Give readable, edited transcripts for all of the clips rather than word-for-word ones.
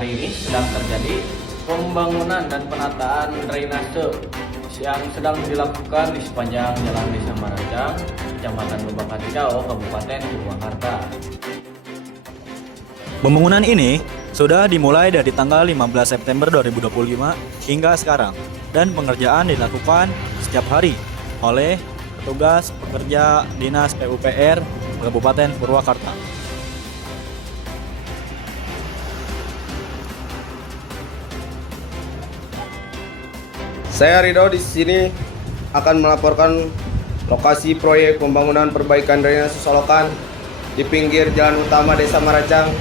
hari ini sedang terjadi pembangunan dan penataan drainase yang sedang dilakukan di sepanjang Jalan Desa Marajang, Kecamatan Babakan Tidau, Kabupaten Purwakarta. Pembangunan ini sudah dimulai dari tanggal 15 September 2025 hingga sekarang dan pengerjaan dilakukan setiap hari oleh petugas pekerja Dinas PUPR Kabupaten Purwakarta. Saya Ridho di sini akan melaporkan lokasi proyek pembangunan perbaikan drainase solokan di pinggir jalan utama Desa Marajang,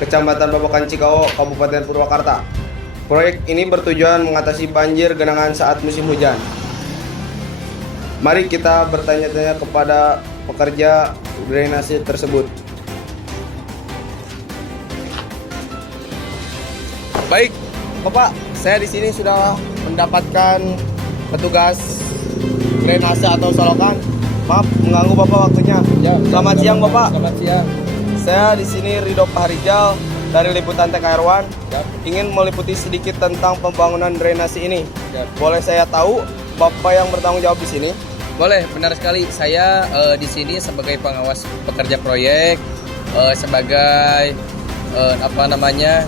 Kecamatan Babakan Cikau, Kabupaten Purwakarta. Proyek ini bertujuan mengatasi banjir genangan saat musim hujan. Mari kita bertanya-tanya kepada pekerja drainase tersebut. Baik, Bapak, saya di sini sudah mendapatkan petugas drainase atau solokan. Maaf mengganggu Bapak waktunya. Ya, Selamat siang Bapak. Selamat siang. Saya di sini Ridho Pahrijal dari Liputan TKR1 Ya. ingin meliputi sedikit tentang pembangunan drainase ini. Ya. Boleh saya tahu Bapak yang bertanggung jawab di sini? Boleh, benar sekali. Saya di sini sebagai pengawas pekerja proyek, sebagai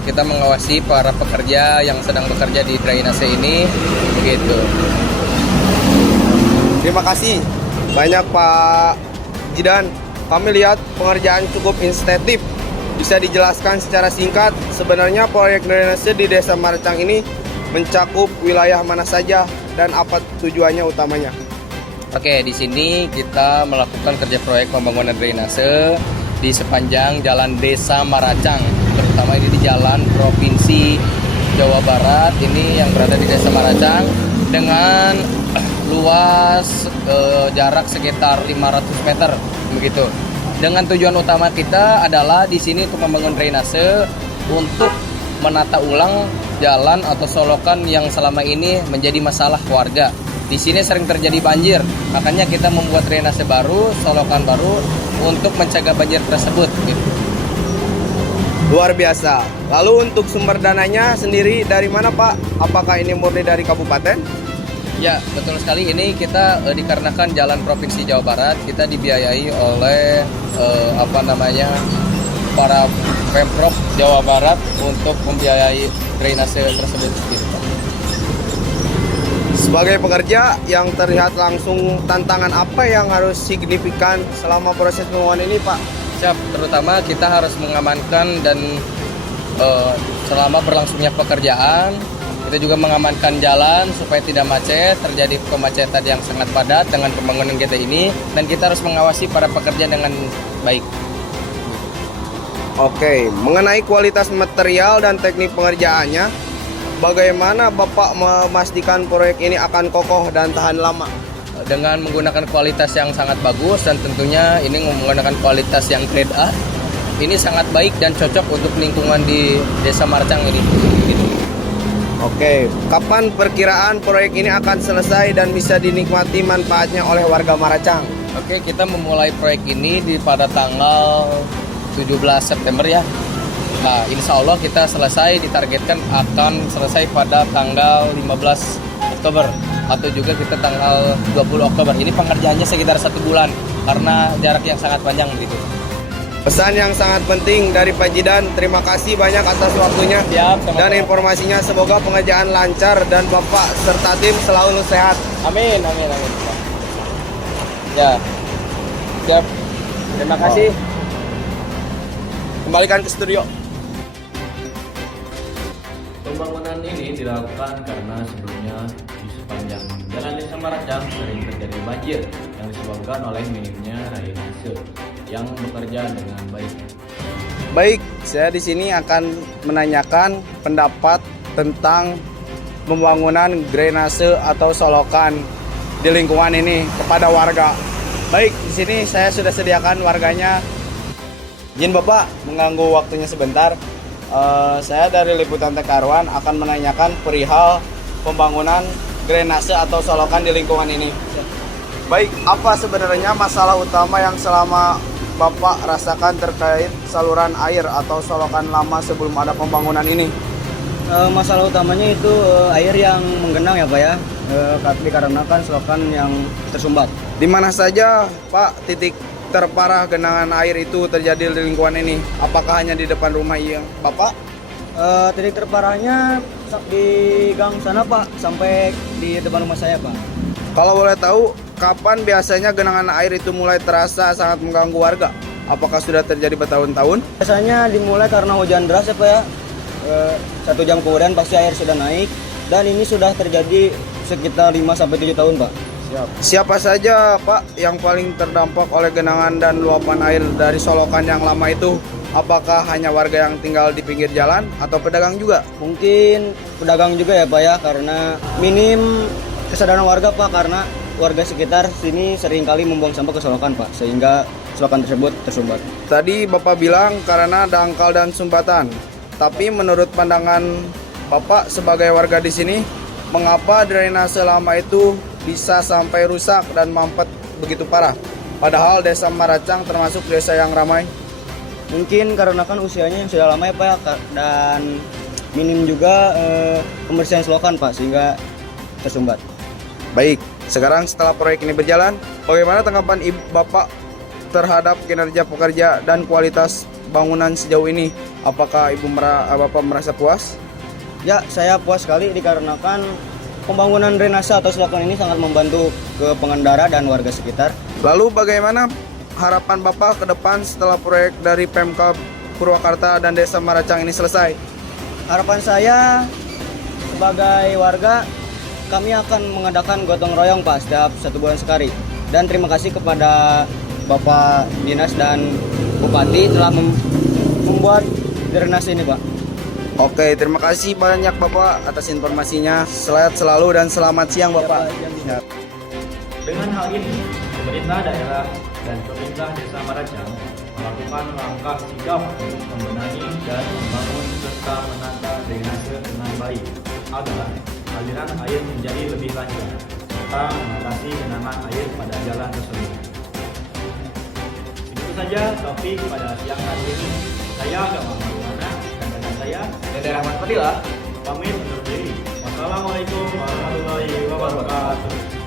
kita mengawasi para pekerja yang sedang bekerja di drainase ini, begitu. Terima kasih banyak Pak Jidan. Kami lihat pengerjaan cukup insentif. Bisa dijelaskan secara singkat sebenarnya proyek drainase di Desa Marajang ini mencakup wilayah mana saja dan apa tujuannya utamanya? Oke, di sini kita melakukan kerja proyek pembangunan drainase di sepanjang Jalan Desa Marajang, terutama ini di Jalan Provinsi Jawa Barat ini yang berada di Desa Marajang dengan luas jarak sekitar 500 meter begitu. Dengan tujuan utama kita adalah di sini untuk membangun drainase untuk menata ulang jalan atau solokan yang selama ini menjadi masalah warga. Di sini sering terjadi banjir, makanya kita membuat drainase baru, solokan baru untuk mencegah banjir tersebut. Gitu. Luar biasa. Lalu untuk sumber dananya sendiri dari mana Pak? Apakah ini murni dari kabupaten? Ya, betul sekali. Ini kita dikarenakan jalan Provinsi Jawa Barat, kita dibiayai oleh para Pemprov Jawa Barat untuk membiayai drainase tersebut. Gitu. Sebagai pekerja yang terlihat langsung, tantangan apa yang harus signifikan selama proses pembangunan ini Pak? Siap, terutama kita harus mengamankan dan selama berlangsungnya pekerjaan, kita juga mengamankan jalan supaya tidak macet, terjadi kemacetan yang sangat padat dengan pembangunan kita ini, dan kita harus mengawasi para pekerja dengan baik. Oke, mengenai kualitas material dan teknik pengerjaannya, bagaimana Bapak memastikan proyek ini akan kokoh dan tahan lama? Dengan menggunakan kualitas yang sangat bagus dan tentunya ini menggunakan kualitas yang grade A, ini sangat baik dan cocok untuk lingkungan di Desa Marajang ini. Gitu. Oke, kapan perkiraan proyek ini akan selesai dan bisa dinikmati manfaatnya oleh warga Marajang? Oke, kita memulai proyek ini pada tanggal 17 September ya. Nah, insya Allah kita selesai, ditargetkan akan selesai pada tanggal 15 Oktober atau juga kita tanggal 20 Oktober. Ini pengerjaannya sekitar 1 bulan karena jarak yang sangat panjang begitu. Pesan yang sangat penting dari Pak Jidan, terima kasih banyak atas waktunya dan informasinya. Semoga pengerjaan lancar dan Bapak serta tim selalu sehat. Amin, amin, amin. Ya, siap. Terima kasih. Kembalikan ke studio. Pembangunan ini dilakukan karena sebelumnya di sepanjang Jalan Desa Marajang sering terjadi banjir yang disebabkan oleh minimnya drainase yang bekerja dengan baik. Baik, saya di sini akan menanyakan pendapat tentang pembangunan drainase atau solokan di lingkungan ini kepada warga. Baik, di sini saya sudah sediakan warganya. Izin Bapak mengganggu waktunya sebentar. Saya dari Liputan TKR1 akan menanyakan perihal pembangunan drainase atau solokan di lingkungan ini. Baik, apa sebenarnya masalah utama yang selama Bapak rasakan terkait saluran air atau solokan lama sebelum ada pembangunan ini? Masalah utamanya itu air yang menggenang ya Pak ya, dikarenakan selokan yang tersumbat. Di mana saja Pak titik terparah genangan air itu terjadi di lingkungan ini? Apakah hanya di depan rumah yang Bapak? Titik terparahnya di gang sana Pak, sampai di depan rumah saya Pak. Kalau boleh tahu, kapan biasanya genangan air itu mulai terasa sangat mengganggu warga? Apakah sudah terjadi bertahun-tahun? Biasanya dimulai karena hujan deras ya Pak ya. 1 jam kemudian pasti air sudah naik, dan ini sudah terjadi sekitar 5-7 tahun Pak. Siapa saja Pak yang paling terdampak oleh genangan dan luapan air dari solokan yang lama itu? Apakah hanya warga yang tinggal di pinggir jalan atau pedagang juga? Mungkin pedagang juga ya Pak ya, karena minim kesadaran warga Pak, karena warga sekitar sini seringkali membuang sampah ke solokan Pak, sehingga solokan tersebut tersumbat. Tadi Bapak bilang karena dangkal dan sumbatan. Tapi menurut pandangan Bapak sebagai warga di sini, mengapa drainase lama itu bisa sampai rusak dan mampet begitu parah? Padahal desa Maracang termasuk desa yang ramai. Mungkin karena kan usianya yang sudah lama ya Pak ya, dan minim juga pembersihan selokan Pak, sehingga tersumbat. Baik, sekarang setelah proyek ini berjalan, bagaimana tanggapan Bapak terhadap kinerja pekerja dan kualitas bangunan sejauh ini? Apakah Bapak merasa puas? Ya, saya puas sekali dikarenakan pembangunan drainase atau selokan ini sangat membantu ke pengendara dan warga sekitar. Lalu bagaimana harapan Bapak ke depan setelah proyek dari Pemkab Purwakarta dan Desa Maracang ini selesai? Harapan saya sebagai warga, kami akan mengadakan gotong royong Pak setiap 1 bulan sekali. Dan terima kasih kepada Bapak Dinas dan Bupati telah membuat drainase ini Pak. Oke, terima kasih banyak Bapak atas informasinya. Sehat selalu dan selamat siang Bapak. Ya. Dengan hal ini, pemerintah daerah dan pemerintah Desa Maracang melakukan langkah sigap untuk membenahi dan membangun serta menata drainase dengan baik agar aliran air menjadi lebih lancar serta mengatasi genangan air pada jalan tersebut. Itu saja topik pada siang hari ini. Saya Agama Maulana dan rekan saya Dede Rahmat Fadilah. pamit undur diri. Wassalamualaikum warahmatullahi wabarakatuh.